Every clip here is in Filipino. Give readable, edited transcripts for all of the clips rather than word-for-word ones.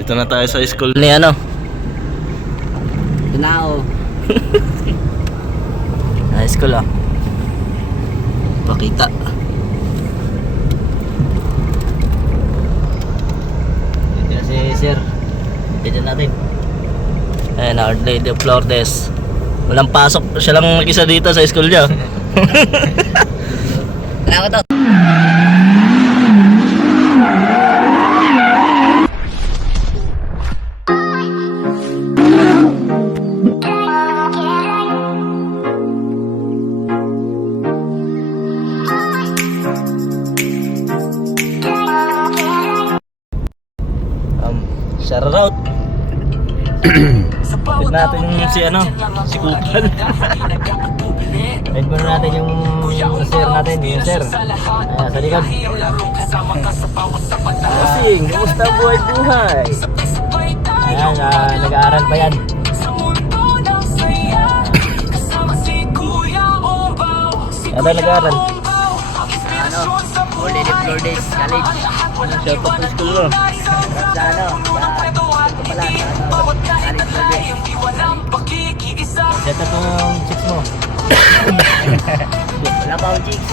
Dito na tayo sa school ni ano. Ito na ako. High school ah. Pakita. Dito na si sir. Dito natin. Ayan, Our Lady of Lourdes. Walang pasok. Siya lang mag-isa dito sa school niya. Ano to? Shout out. Tignan natin yung si ano, si Kupal. Wait muna natin yung sir natin, yung sir. Sa likod. Kasing, kumusta ang buhay-buhay? Ayan, nag-aaral pa yan. Ano nag-aaral? Ano? Our Lady of Lourdes College. Shout out sa school mo. Sa ano? Ito pala. College Lourdes. Set up yung chicks mo. Wala pa akong chicks.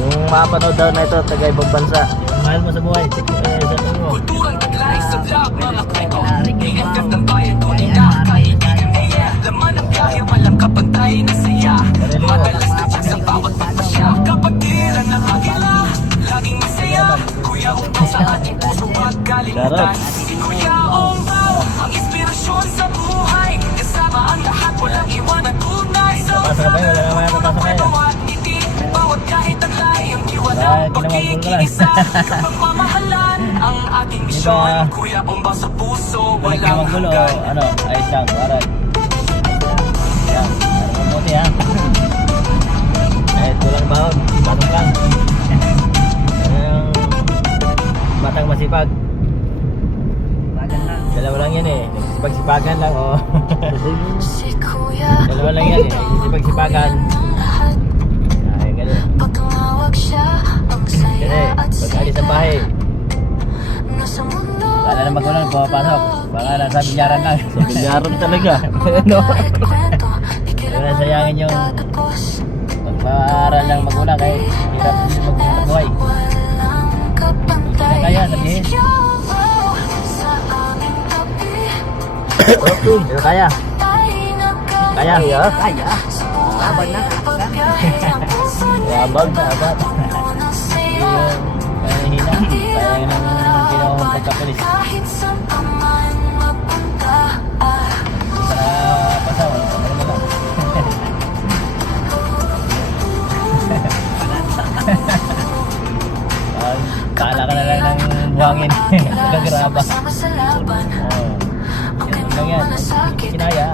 Yung mapanood daw na ito, taga ibang bansa. Mahal mo sa buhay. Chicks mo. Set up mo. Sarap. Pasok ka pa yun, wala naman ako pasok kayo. Ay, kinamagpul ko lang. Di ba, kinamagpul o ano, ayos lang, aral. Yan, mabuti ha. Kahit walang baon, batong lang. Yung batang masipag. Dalawa lang yan eh, sipag-sipagan lang o. Dalawa lang yan eh, sipag-sipagan. Ay, ganun. Kasi, pag alis sa bahay, wala na magulang, pumapasok. Baka nasa bilyaran lang. Sa bilyaran talaga. Ano? Kaya sayangin yung magpaaral ng magulang kahit hirap magbuhay. Kaya sabihin. Pero kaya. Kaya. Kaya. Laban na. Labag. Dapat. Yung hina. Kaya ng ginawa mong pagkapulis. Para pasawa. Para naman. Kala ka na lang ng buhangin. Nagagraba. Yan lang yan. Kinaya.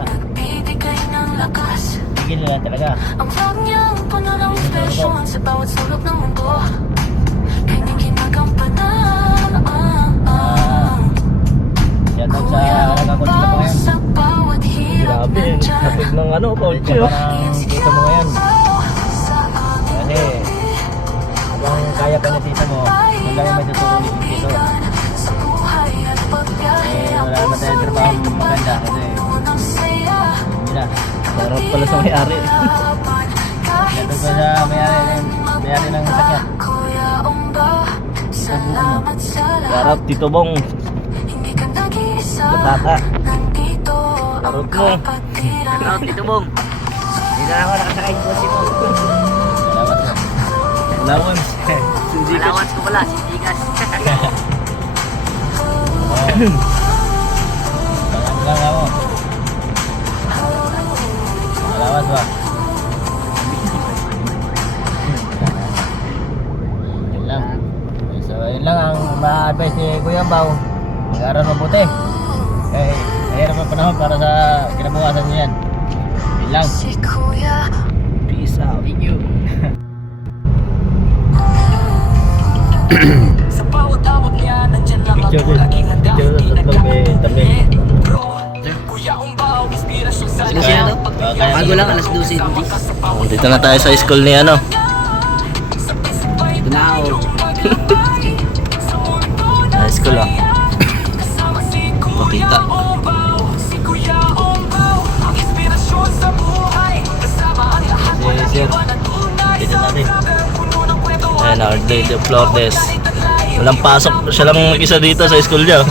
Tigil na talaga. Ang kanyang panunang inspirasyon sa bawat sulok ng mundo. Kanyang ginagampanan. Yan lang sa nagkakunti mo ngayon. Sa bawat hirap Grabe, kapit ng ano, coach. Ito parang dito mo ngayon. Kasi habang kaya pa na tita mo, yun lang yung may tutulong dito. Wala naman tayo trabaho maganda kasi yun na. Sarap pala sa may-ari. Ito pa sa may-ari ng sakyan. Sarap, Tito Bong. Batata. Sarap mo. Hello, Tito Bong. Dito na ako nakasakay ko si mo. Salamat na. Allowance. Allowance ko pala, sindigas. Salamat lang ako. Allowance ba? Yun lang. So, yun lang ang ma-advise ni Kuya Bao. Mag-aaral mabuti. Eh, mahirap ang panahon para sa kinabukasan niyan. Yun lang. Peace out. Thank you. Sa bawat awag niya, nandyan lang ako laging handa, hindi nagkakatabi. Kuya Umbaw, inspirasyon sa Ano siya to? Bago lang, alas 12. Dito na tayo sa school ni ano. Ito na ako. High school ah. Pakita. Si Sir. Dito natin. Ayan, Our Lady of Lourdes. Walang pasok. Siya lang mag-isa dito sa school niya.